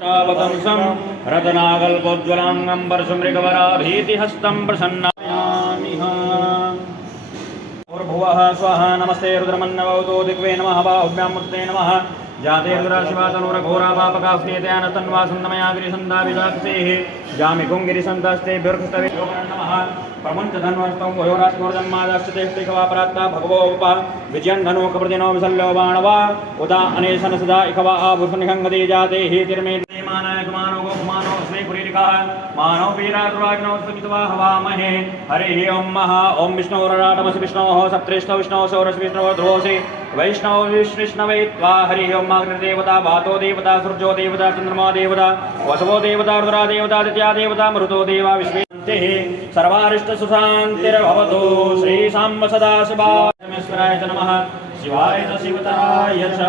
वतंसं रत्नाकल्पोज्ज्वलांगं परशुमृगवराभीतिहस्तं प्रसन्नायामिह। भुवः स्वः नमस्ते रुद्रमन्नवतो दिग्वे नमः बाहुभ्यां मुक्ते नमः जाते रुद्राशिवातनुरघोरा पापकास्तेतयानतन्वासन्दमया गिरिसन्दाभिजाक्षेः जामि कुङ्गिरिसन्तास्तेभ्युर्कृतवे नमः प्रमुञ्चधन्वस्तं वयोराजगोर्जन्मादाश्चतेष्टिकवापरात्ता भगवो उपा विजयन्धनोकप्रतिनो विसल्यो बाणवा उदा अनेशन सदा इखवा आभूषणिखङ्गदे जाते हि तिर्मे मानय कुमारो गोपमानो श्रीपुरीरिकाः मानव वीरारुराग्नौ सुमित्वा हवामहे हरिः ओं महा ओं विष्णोरराटमसि विष्णोः सप्तृष्टौ विष्णोः सौरस विष्णोः ध्रुवसि वैष्णव विष्णवे त्वा हरिः ओं अग्निदेवता वातो देवता सूर्यो देवता चन्द्रमा देवता वसवो देवता रुद्रा देवता दित्या देवता मरुतो देवा विश्वेन्तिः सर्वारिष्टसुशान्तिर्भवतु श्रीसाम्ब सदाशिवाय च नमः शिवाय च शिवतराय च